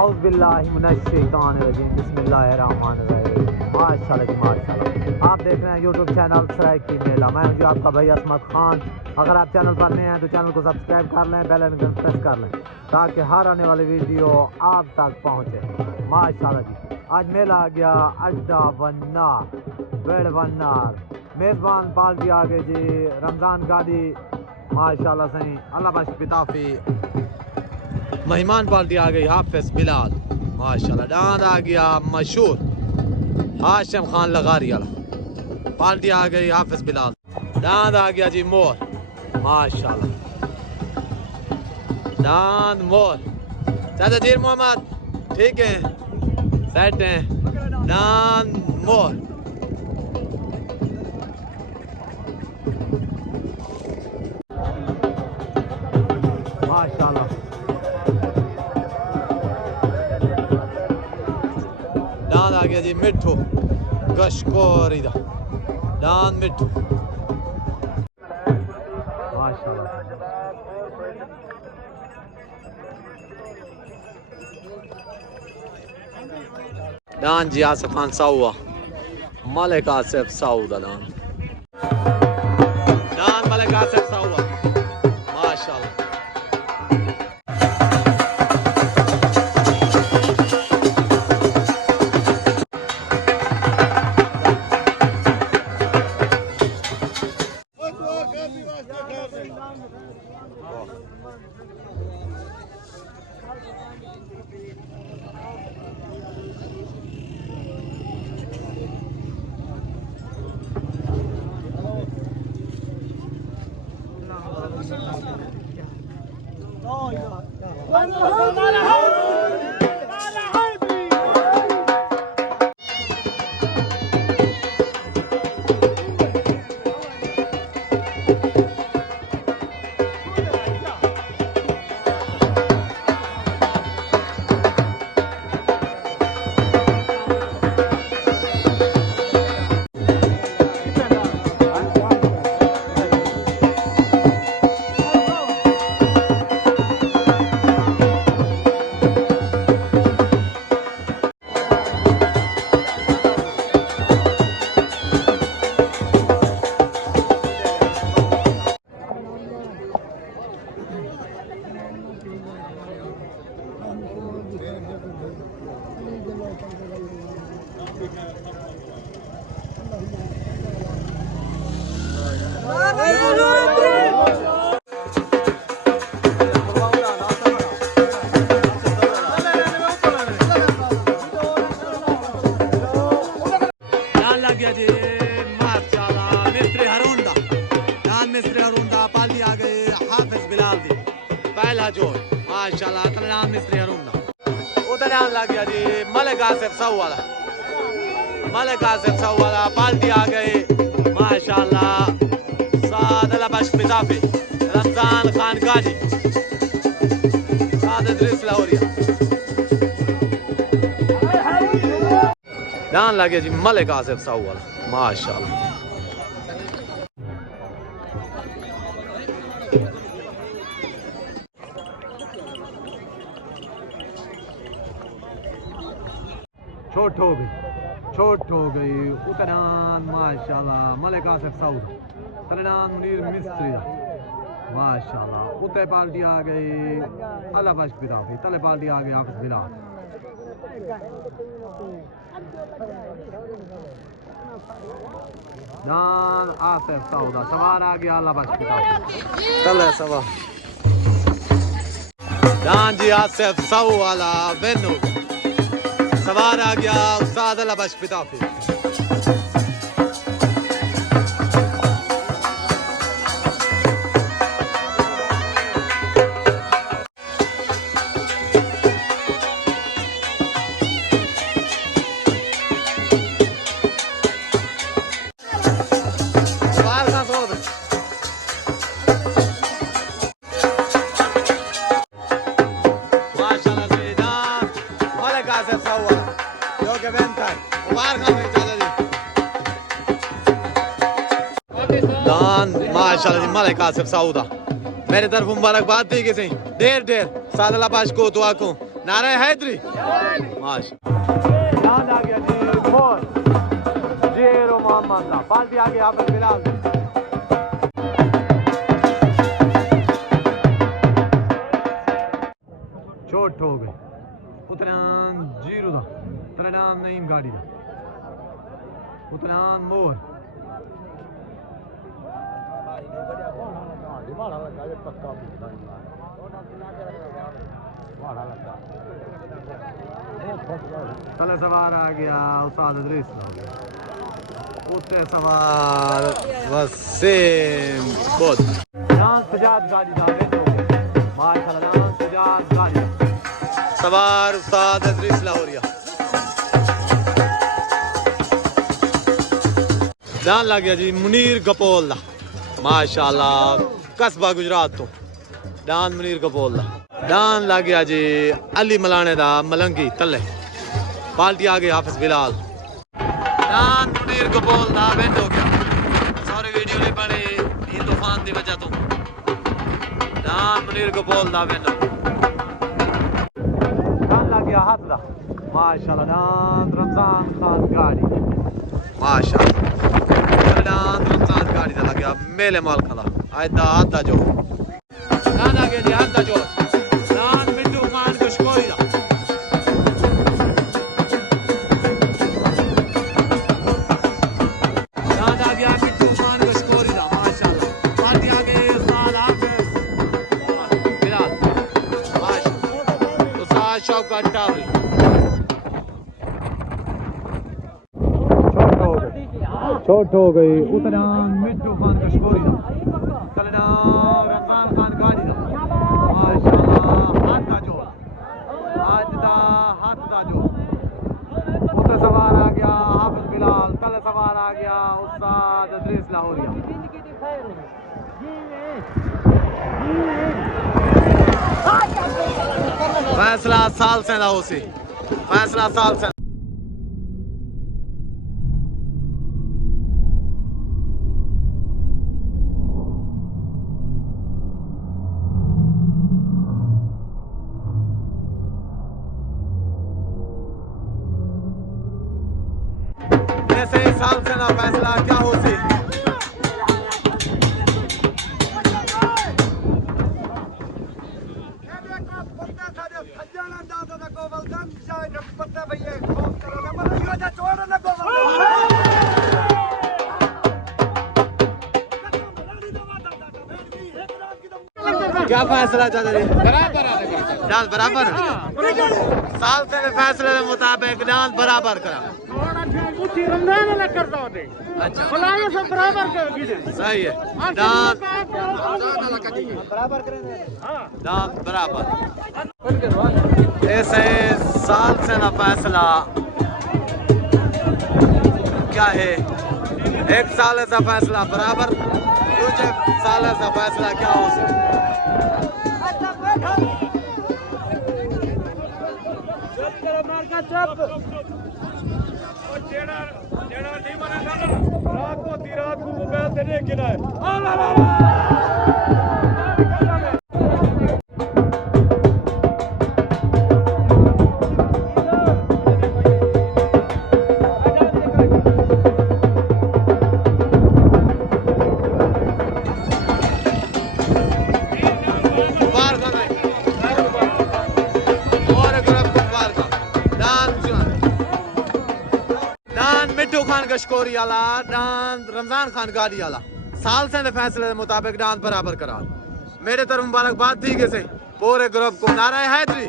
औज़ुबिल्लाहिमिनश्शैतानिर्रजीम बिस्मिल्लाहिर्रहमानिर्रहीम। माशाल्लाह जी माशाल्लाह। आप देख रहे हैं यूट्यूब चैनल सराइकी मेला। मैं हूं जी आपका भाई असमत खान। अगर आप चैनल पर नए हैं तो चैनल को सब्सक्राइब कर लें, बेल आइकन प्रेस कर लें ताकि हर आने वाली वीडियो आप तक पहुंचे। माशाल्लाह जी आज मेला आ गया अड्डा वन्नार बेड़ वन्नार। मेज़बान पार्टी आ गई जी रमज़ान गादी माशाल्लाह सही अल्लाह बख्श पिताफी। मेहमान पार्टी आ गई हाफिज बिलाल माशाल्लाह। डांद आ गया मशहूर हाशिम खान लगारी वाला। पार्टी आ गई हाफिज बिलाल। डांद आ गया जी मोर माशाल्लाह। डांद मोर चाचा जीर मोहम्मद ठीक है सेट है। डांद मोर माशाल्लाह। डांद आ गया जी मिठू गशकोरी दा डांद मिठू माशाल्लाह। डांद जी आसिफ खान साउआ मलिक आसिफ साउदा डांद मलिक आसिफ साउआ माशाल्लाह। माशाल्लाह तलान मिस्त्री हरुंदा उधर आने लग गया जी मलिक आसिफ साउवाला। मलिक आसिफ साउवाला पार्टी आ गई माशाल्लाह। साद अल्लाह बख्श पिताफी रमजान खान गाजी साद इदरीस लाहौरिया। डांद लग गया जी मलिक आसिफ साउवाला माशाल्लाह। छोट हो गई उतरान माशाल्लाह। मलिक आसिफ साउद तलनान मुनीर मिस्त्री माशाल्लाह। उते पार्टी आ गई अल्लाह बख्श पिताफी। तले पार्टी आ गई हाफिज बिलाल। डांद आसिफ साउदा सवार आ गया अल्लाह बख्श पिताफी। तले सवार डांद जी आसिफ साउ वाला वेनू सवार आ गया उस्ताद अल्लाह बख्श पिताफी। माशाल्लाह जी मलिक आसिफ साउदा मेरे तरफ मुबारकबाद थी किसी ढेर ढेर सादला पाश को तो आको नारे हैदरी माशाल्लाह आ गया जी फोर जीरो मोहम्मद ला बाल्टी आगे हाफिज बिलाल चोट हो गई उतरान जीरो दा तरडान नईम गाड़ी दा उतरान मोर तले सवार आ गया उस्ताद इदरीस उत्ते सवार वसीम खुद जान सजाद गाड़ी दा बैठो माशाल्लाह जान सजाद गाड़ी सवार उस्ताद इदरीस लाहौरिया जान लग गया जी मुनीर कपोल दा माशाल्लाह कस्बा गुजरात तो डान मुनीर कपोल दा डान लग गया जी अली मलाने दा मलंगी तले बाल्टी आ गई हाफिज बिलाल डान मुनीर कपोल दा बेंड हो गया सारी वीडियो नहीं बनी ये तूफान की वजह तो डान मुनीर कपोल दा बेंड डान लग गया हाथ दा माशाल्लाह डान रमजान खान गाड़ी माशाल्लाह डान रमजान गाड़ी दा लग गया मेले माल खला आयदा हाथ दा जो डान आ गया जी हाथ दा जो डान मिट्टू खान कशकोरी दा छोट हो गई उतरान मिट्टू खान कशकोरी दा तलडान रमजान खान गाड़ी दा माशाल्लाह हाथ दा जो आज दा हाथ दा जो उते सवार आ गया हाफिज बिलाल तले सवार आ गया उस्ताद इदरीस लाहौरिया फैसला साल से ना हो सी फैसला साल से ऐसे साल से ना फैसला क्या हो सी क्या फैसला चल रही डांस बराबर साल से फैसले के मुताबिक डांस बराबर करा अच्छा सही है डांस बराबर ऐसे साल से ना फैसला क्या है एक साल ऐसा फैसला बराबर दूसरे साल ऐसा फैसला क्या हो सकता मिट्टू खान कशकोरी आला डांस रमजान खान गाड़ी आला साल से फैसले के मुताबिक डांस बराबर करा मेरे तरफ मुबारकबाद थी के से पूरे ग्रुप को नारा हैदरी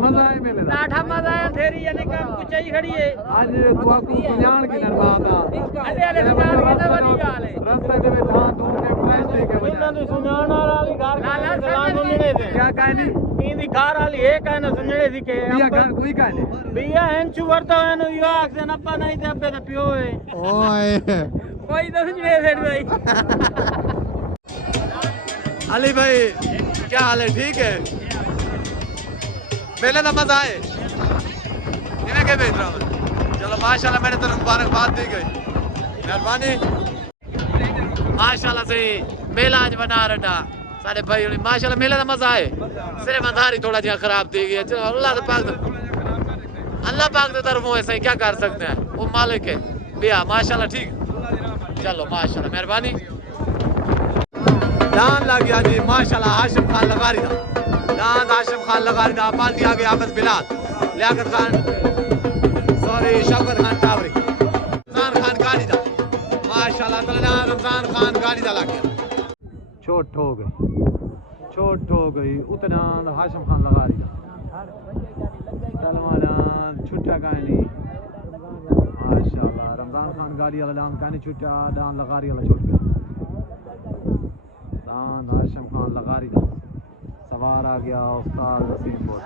मजा आया मेले लाठा मजा आया तेरी यानी काम कुछ ही खड़ी है आज दुआ को कल्याण की नरवाता अरे अरे कल्याण की नरवाती गाल है रास्ते में धान धूम के फ्रेश दे के इन्हां दी सुनाण वाली घर सलाम सुनने दे क्या कहनी इंदी घर वाली है कहना सुनने दी के बिया घर कोई कहने बिया हंचू वरता है यो आख से नप्पा नहीं ते अब्बे दा पियो है ओए कोई तो सुनने दे भाई अली भाई क्या हाल है ठीक है मेले का मजा आए इन्हें क्या भेज रहा हूँ चलो माशाल्लाह मेरे तरफ मुबारकबाद दी गई मेहरबानी माशाल्लाह से मेला आज बना रहा सारे भाई माशाल्लाह मेले का मजा आए सिर्फ अंधारी थोड़ा जिहा खराब थी गई चलो अल्लाह पाक की तरफों ऐसा क्या कर सकते हैं वो मालिक है भैया माशाल्लाह ठीक चलो माशाल्लाह मेहरबानी दान लग गया जी माशाल्लाह हाशिम खान लगारी दा दान हाशिम खान लगारी दा पार्टी आ गया आपस बिलाल लियाकत खान सॉरी शौकत खान टावरी रमजान खान गाड़ी दा माशाल्लाह तआला रमजान खान गाड़ी दा लग गया छोट हो गई उतना हाशिम खान लगारी दा सलमान छुट्टा कहानी माशाल्लाह रमजान खान गाड़ी वाला दान कहानी छुट्टा दान लगारी वाला छोड़ गया दान हाशिम खान लगारी दा सवार आ गया उस्ताद वसीम बोल